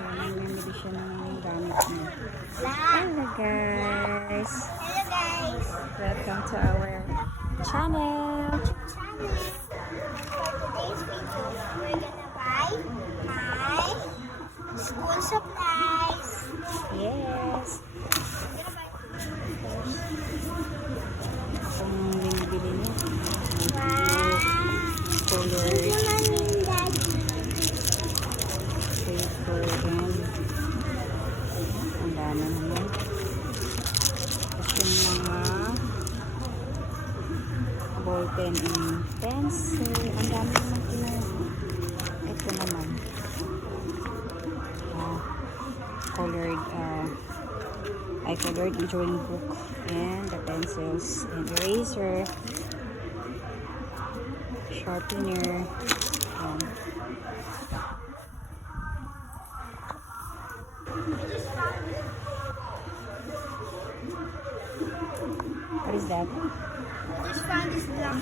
namimili siya ng gamit niya. Hello guys! Hello guys! Welcome to our channel! For today's video, we're gonna buy my school supplies. Yes! Kung binibili niya. Wow! Color, paper, and ang dami naman. Tapos yung mga ball pen and pencil. Ang dami naman ito naman. Colored colored drawing book and the pencils and eraser, sharpener, what is that? Just found this black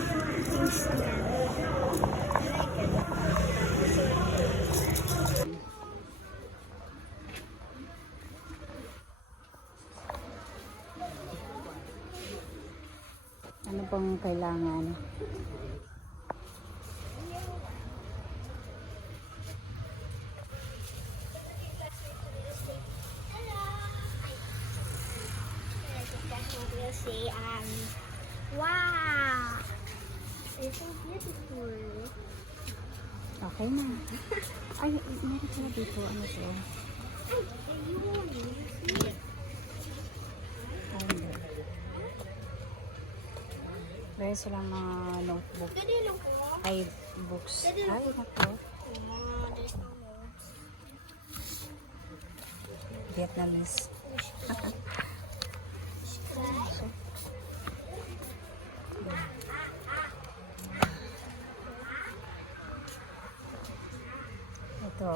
Instagram. Ano pang kailangan? We'll say, wow! It's so beautiful. Okay na. Ay, meron pala dito. Ano siya? Ay, ayun. You see it? Ano? Meron silang mga notebook. Dali lang po. Ay, books. Ay, nako. There's no notes. Vietnamese. Ito.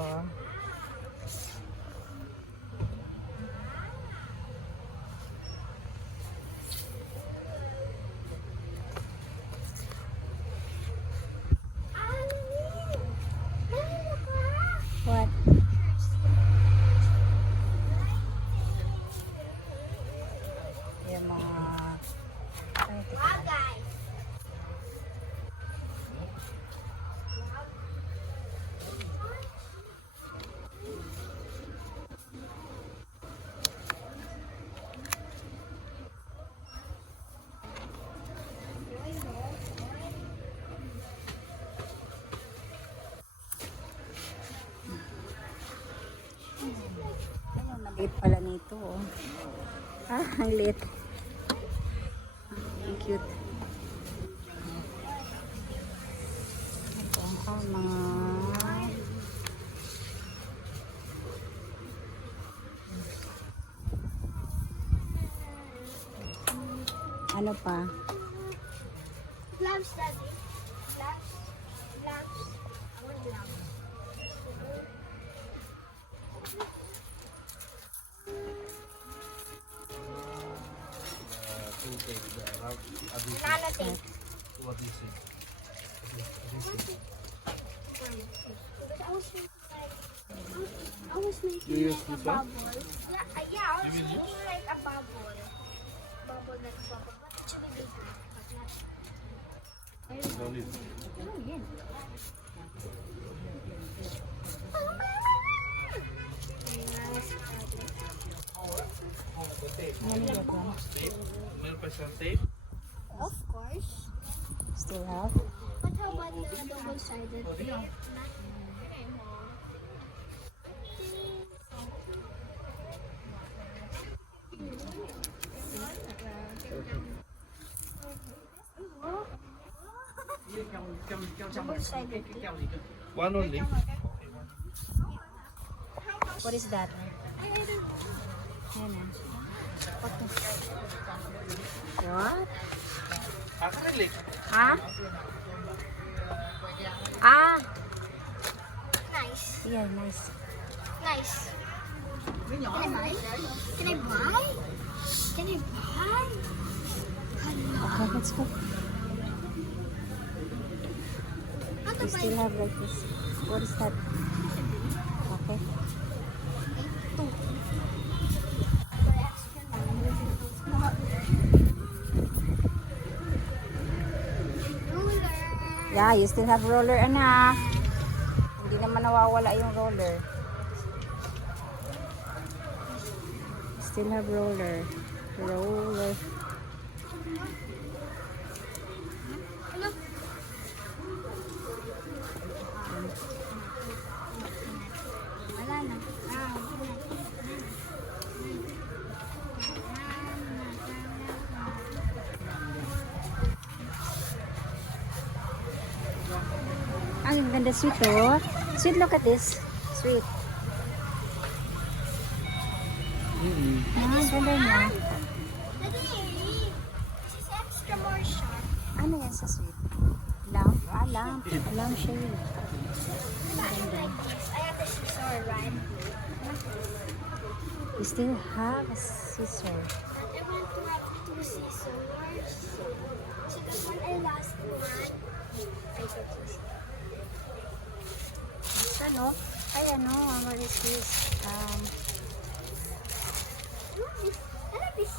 What? Yung mga... Ay, ito. Wow, guys. Ayun, maliit pala nito. Oh. Ah, ang liit. Ang cute. Ito ang mga... Ano pa? Gloves, Daddy. Gloves. Gloves. I want gloves. Banana tape. What is it? I was making like a bubble. Yeah, I was making like a bubble. Bubble like a bubble. But it's really big. But not. No need. Oh, yeah. Ano yung one? Meron pa siyang tape? Of course. Still have? But how about the double-sided? Double-sided. One only? What is that? I don't Ayan na. What? Acrylic. Ha? Ah! Nice. Yeah, nice. Nice. Can I buy? Can I buy? Can I buy? Okay, let's go. How to We buy? still have like this. What is that? Okay. Yeah, you still have roller, anak. Hindi naman nawawala yung roller. Still have roller. Roller. Look. Wala na. Ay, ang ganda sweet oh. Sweet, look at this. Sweet. Ah, ang ganda niya. This is extra more sharp. Ano yan sa sweet? Lamp? Ah, lamp. Lamp shade. I like this. I have the scissor, right? You still have a scissor. I want to have 2 scissors. So the one I lost one, I got this. This ano? Ay, ano? What is this? I like this.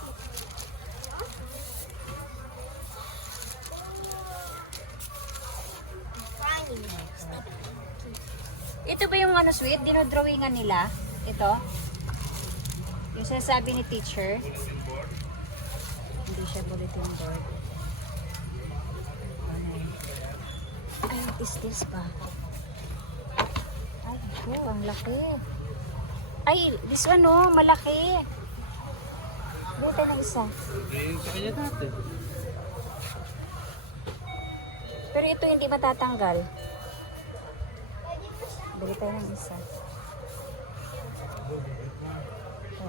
Funny. Ito ba yung ano sweet? Dinodrawingan nila? Ito? Yung sinasabi ni teacher? Hindi siya bulletin board. Ano? Ay, what is this ba? Ay, ito, ang laki. Ay, this one oh, malaki. Buta ng isa. Yung sa kanya natin. Pero ito hindi matatanggal. Bili tayo ng isa. Ito.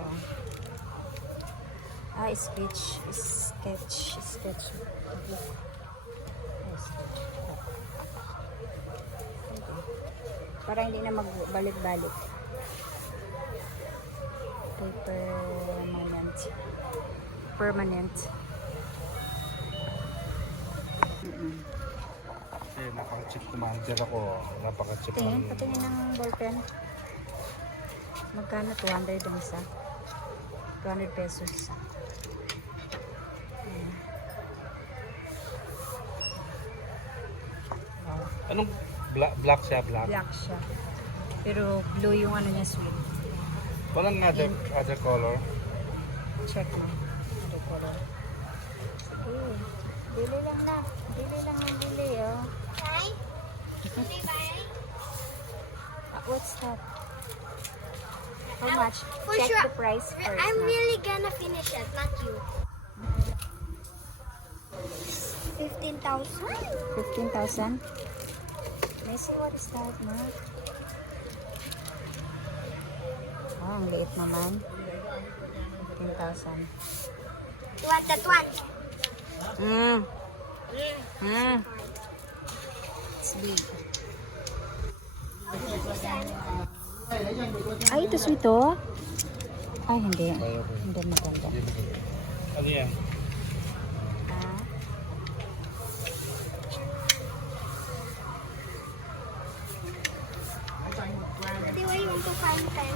Ah, sketch. Sketch. Sketch. Para hindi na magbalik-balik. Permanent. Permanent. Eh, napaka-cheap commander ako. Napaka-cheap. Tingin, patingin ng ballpen. Magkano? 200 ang isa. 200 pesos isa. Anong black siya? Black? Black siya. Pero blue yung ano niya sweet. Walang other color? Check mo. Ano color? Sige. Bili lang na. Bili lang ng bili, oh. Bye. Bye bye. What's that? How much? For Check sure. the price first. I'm na. really gonna finish it, not you. 15,000? 15,000? May see what is that, ma? Oh, ang liit naman. 15,000. You want that one? It's big. Ay, ito sweet oh. Ay, hindi. Hindi maganda. Ano yan?